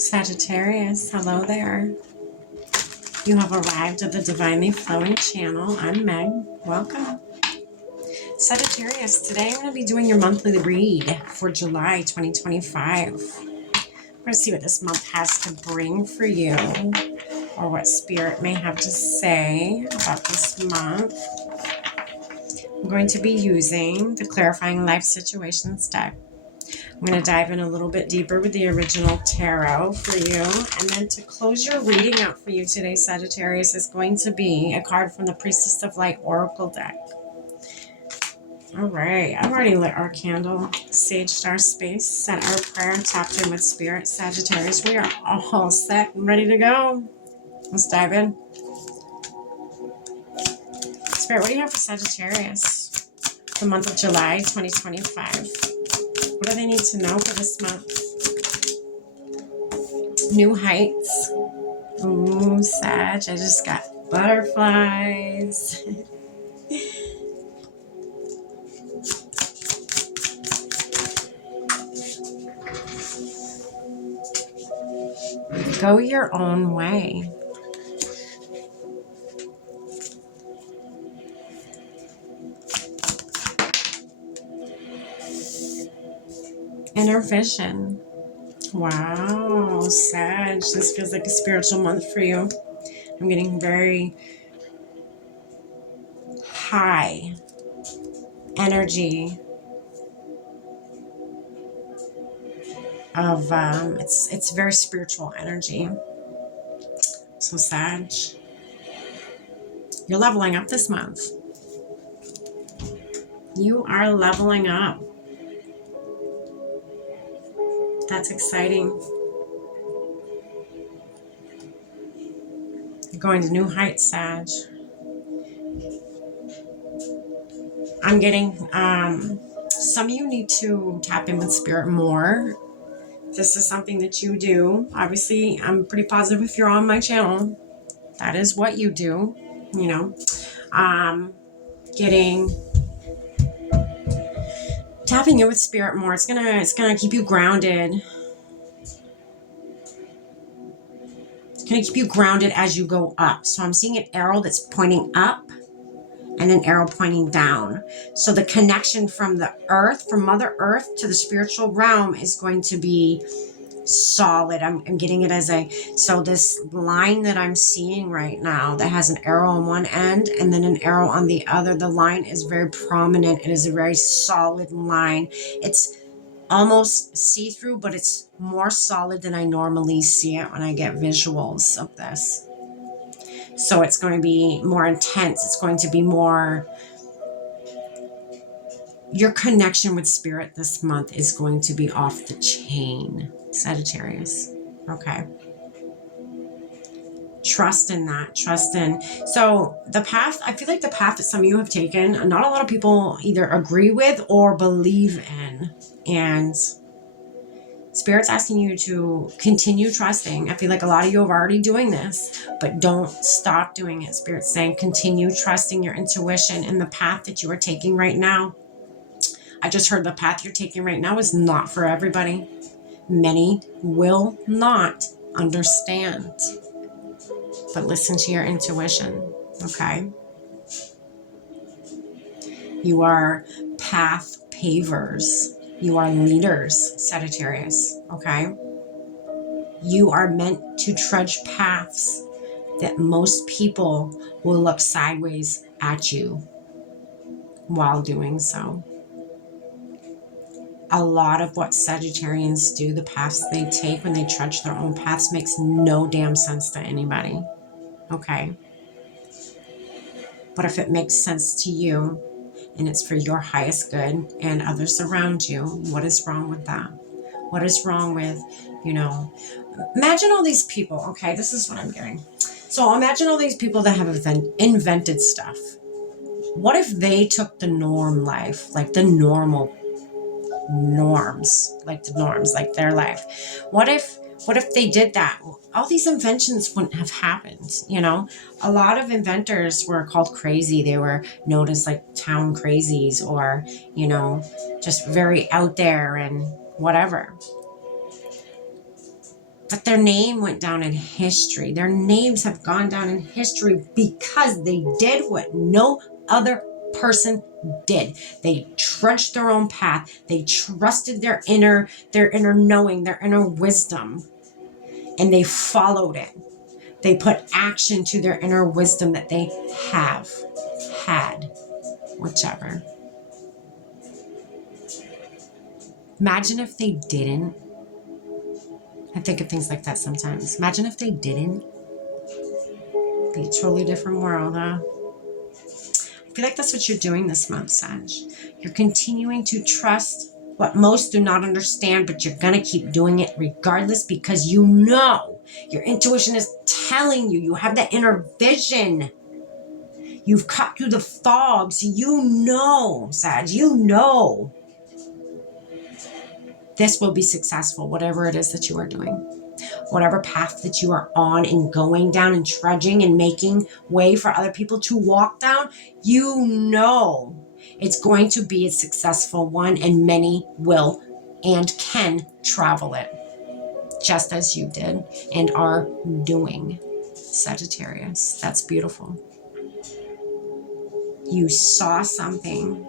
Sagittarius, hello there. You have arrived at the Divinely Flowing channel. I'm Meg. Welcome. Sagittarius, today I'm going to be doing your monthly read for July 2025. We're going to see what this month has to bring for you, or what Spirit may have to say about this month. I'm going to be using the Clarifying Life Situations deck. I'm going to dive in a little bit deeper with the original tarot for you. And then to close your reading out for you today, Sagittarius, is going to be a card from the Priestess of Light Oracle deck. All right. I've already lit our candle, saged our space, sent our prayer, tapped in with Spirit. Sagittarius, we are all set and ready to go. Let's dive in. Spirit, what do you have for Sagittarius? The month of July 2025. What do they need to know for this month? New heights. Ooh, Sag, I just got butterflies. Go your own way. Inner vision. Wow, Sag, this feels like a spiritual month for you. I'm getting very high energy of it's very spiritual energy. So Sag, you're leveling up this month. You are leveling up. That's exciting. You're going to new heights, Sag. I'm getting, some of you need to tap in with Spirit more. This is something that you do. Obviously, I'm pretty positive if you're on my channel, that is what you do, you know. Tapping in with Spirit more. It's gonna keep you grounded. It's gonna keep you grounded as you go up. So I'm seeing an arrow that's pointing up and an arrow pointing down. So the connection from the earth, from Mother Earth to the spiritual realm is going to be solid. I'm getting it as so this line that I'm seeing right now that has an arrow on one end and then an arrow on the other, the line is very prominent. It is a very solid line. It's almost see-through, but it's more solid than I normally see it when I get visuals of this. So it's going to be more intense. It's going to be more, your connection with Spirit this month is going to be off the chain, Sagittarius. Okay. Trust in that. Trust in. So the path, I feel like the path that some of you have taken, not a lot of people either agree with or believe in. And Spirit's asking you to continue trusting. I feel like a lot of you are already doing this, but don't stop doing it. Spirit's saying continue trusting your intuition and the path that you are taking right now. I just heard the path you're taking right now is not for everybody. Many will not understand. But listen to your intuition, okay? You are path pavers. You are leaders, Sagittarius, okay? You are meant to trudge paths that most people will look sideways at you while doing so. A lot of what Sagittarians do, the paths they take when they trudge their own paths, makes no damn sense to anybody, okay? But if it makes sense to you and it's for your highest good and others around you, what is wrong with that? What is wrong with, you know, imagine all these people, okay? This is what I'm getting. So imagine all these people that have invented stuff. What if they took the norm life, like the normal norms, like the norms, like their life? What if they did that? All these inventions wouldn't have happened, you know? A lot of inventors were called crazy. They were known as like town crazies, or, you know, just very out there and whatever. But their name went down in history. Their names have gone down in history because they did what no other person did. They trudged their own path. They trusted their inner knowing, their inner wisdom, and they followed it. They put action to their inner wisdom that they had, whichever. Imagine if they didn't. I think of things like that sometimes. Imagine if they didn't. It'd be a totally different world, huh? I feel like that's what you're doing this month, Sag. You're continuing to trust what most do not understand, but you're going to keep doing it regardless because you know your intuition is telling you. You have that inner vision. You've cut through the fog, so you know, Sag, you know this will be successful, whatever it is that you are doing. Whatever path that you are on and going down and trudging and making way for other people to walk down, you know it's going to be a successful one, and many will and can travel it just as you did and are doing, Sagittarius. That's beautiful. You saw something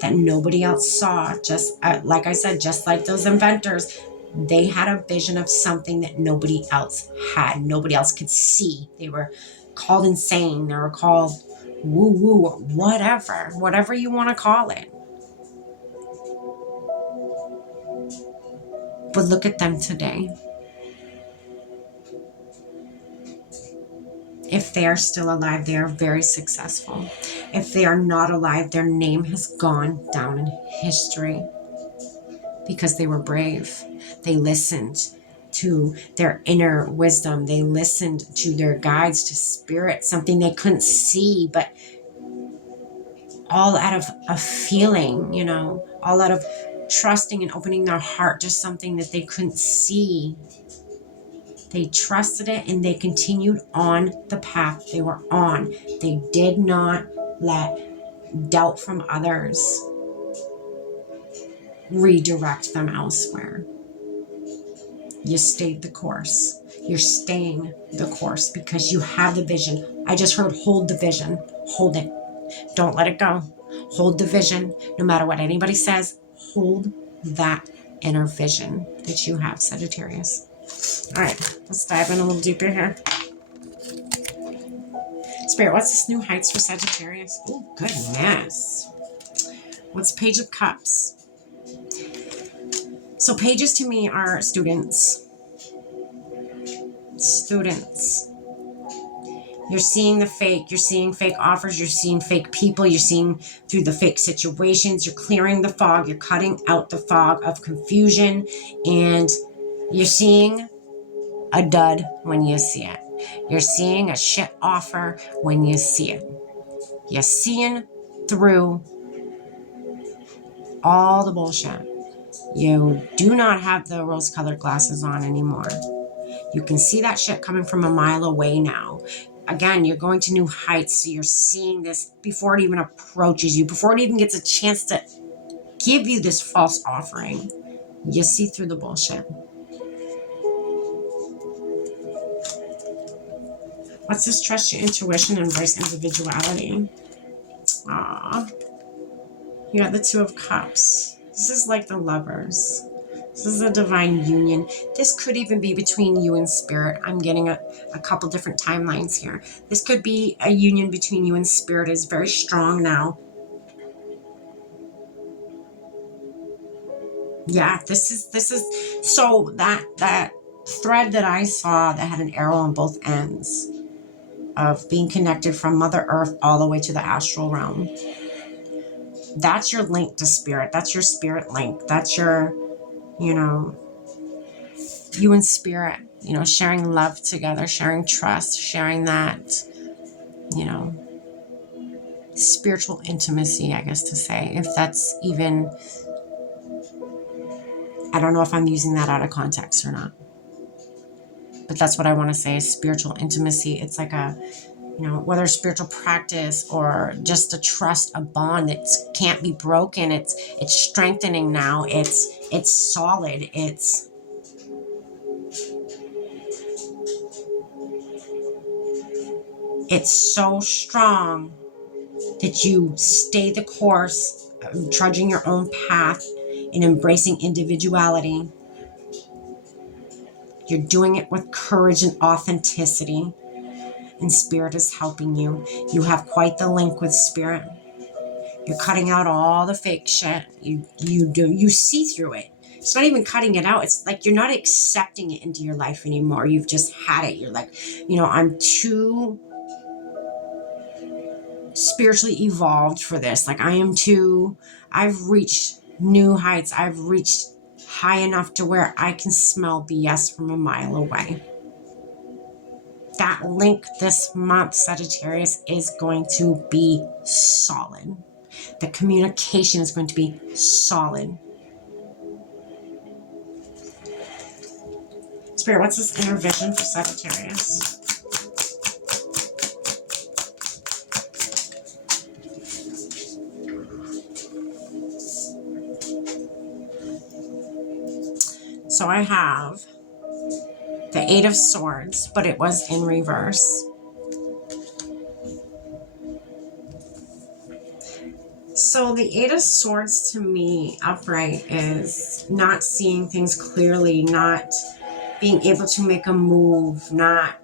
that nobody else saw, just like I said, just like those inventors. They had a vision of something that nobody else had. Nobody else could see. They were called insane. They were called woo-woo or whatever you want to call it. But look at them today. If they are still alive, they are very successful. If they are not alive, their name has gone down in history because they were brave. They listened to their inner wisdom. They listened to their guides, to spirit, something they couldn't see, but all out of a feeling, all out of trusting and opening their heart to something that they couldn't see. They trusted it and they continued on the path they were on. They did not let doubt from others redirect them elsewhere. You stayed the course. You're staying the course because you have the vision. I just heard hold the vision. Hold it. Don't let it go. Hold the vision. No matter what anybody says, hold that inner vision that you have, Sagittarius. All right, let's dive in a little deeper here. Spirit, what's this new heights for Sagittarius? Oh, goodness. What's Page of Cups? So pages to me are students. Students. You're seeing the fake. You're seeing fake offers. You're seeing fake people. You're seeing through the fake situations. You're clearing the fog. You're cutting out the fog of confusion. And you're seeing a dud when you see it. You're seeing a shit offer when you see it. You're seeing through all the bullshit. You do not have the rose-colored glasses on anymore. You can see that shit coming from a mile away now. Again, you're going to new heights, so you're seeing this before it even approaches you, before it even gets a chance to give you this false offering. You see through the bullshit. What's this? Trust your intuition and embrace individuality. Aww. You got the Two of Cups. This is like the Lovers. This is a divine union. This could even be between you and Spirit. I'm getting a couple different timelines here. This could be a union between you and Spirit. Is very strong now. Yeah, this is so that thread that I saw that had an arrow on both ends of being connected from Mother Earth all the way to the astral realm. That's your link to Spirit. That's your spirit link. That's your, you and Spirit, sharing love together, sharing trust, sharing that, spiritual intimacy, I guess to say, if that's even, I don't know if I'm using that out of context or not, but that's what I want to say is spiritual intimacy. It's like a, whether a spiritual practice or just a trust, a bond that can't be broken. It's strengthening now. It's solid. It's It's so strong that you stay the course, trudging your own path and embracing individuality. You're doing it with courage and authenticity, and Spirit is helping you. You have quite the link with Spirit. You're cutting out all the fake shit. You see through it. It's not even cutting it out. It's like you're not accepting it into your life anymore. You've just had it. You're like, I'm too spiritually evolved for this. Like I've reached new heights. I've reached high enough to where I can smell BS from a mile away. That link this month, Sagittarius, is going to be solid. The communication is going to be solid. Spirit, what's this inner vision for Sagittarius? So I have the Eight of Swords, but it was in reverse. So the Eight of Swords to me, upright, is not seeing things clearly, not being able to make a move, not,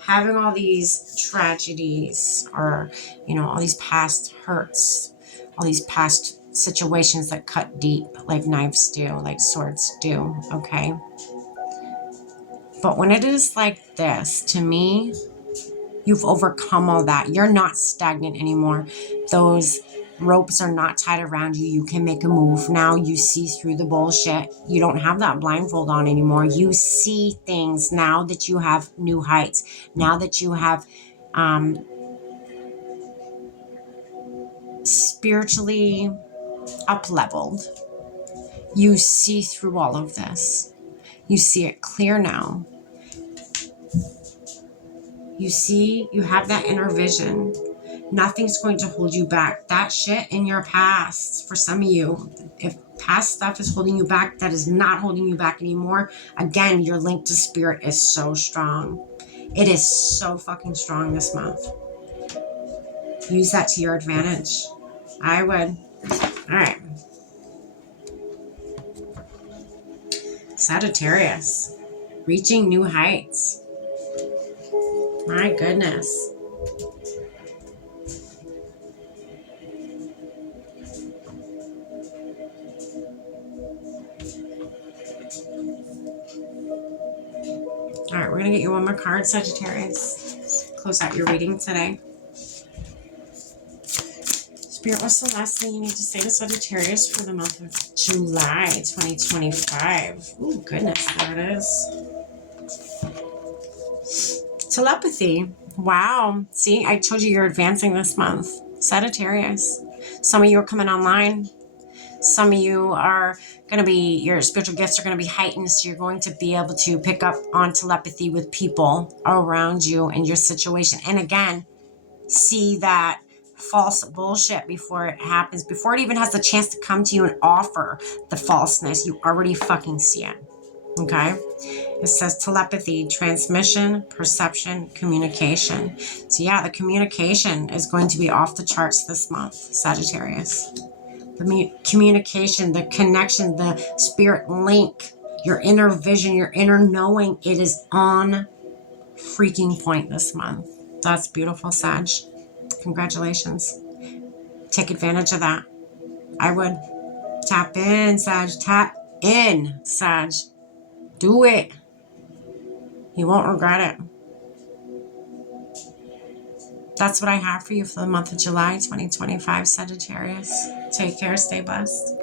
having all these tragedies or, all these past hurts, all these past situations that cut deep, like knives do, like swords do, okay? But when it is like this, to me, you've overcome all that. You're not stagnant anymore. Those ropes are not tied around you. You can make a move. Now you see through the bullshit. You don't have that blindfold on anymore. You see things now that you have new heights. Now that you have spiritually up-leveled. You see through all of this. You see it clear now. You have that inner vision. Nothing's going to hold you back. That shit in your past, for some of you, if past stuff is holding you back, that is not holding you back anymore. Again, your link to Spirit is so strong. It is so fucking strong this month. Use that to your advantage. I would. All right. Sagittarius, reaching new heights. My goodness. All right, we're going to get you one more card, Sagittarius. Close out your reading today. Spirit, what's the last thing you need to say to Sagittarius for the month of July 2025? Oh, goodness, there it is. Telepathy. Wow. See, I told you you're advancing this month. Sagittarius. Some of you are coming online. Some of you are going to be, your spiritual gifts are going to be heightened. So you're going to be able to pick up on telepathy with people around you and your situation. And again, see that false bullshit before it happens, before it even has the chance to come to you and offer the falseness. You already fucking see it. Okay? It says telepathy, transmission, perception, communication. So yeah, the communication is going to be off the charts this month, Sagittarius. The communication, the connection, the spirit link, your inner vision, your inner knowing, it is on freaking point this month. That's beautiful, Sag. Congratulations. Take advantage of that. I would. Tap in, Sag. Tap in, Sag. Do it. You won't regret it. That's what I have for you for the month of July 2025, Sagittarius. Take care. Stay blessed.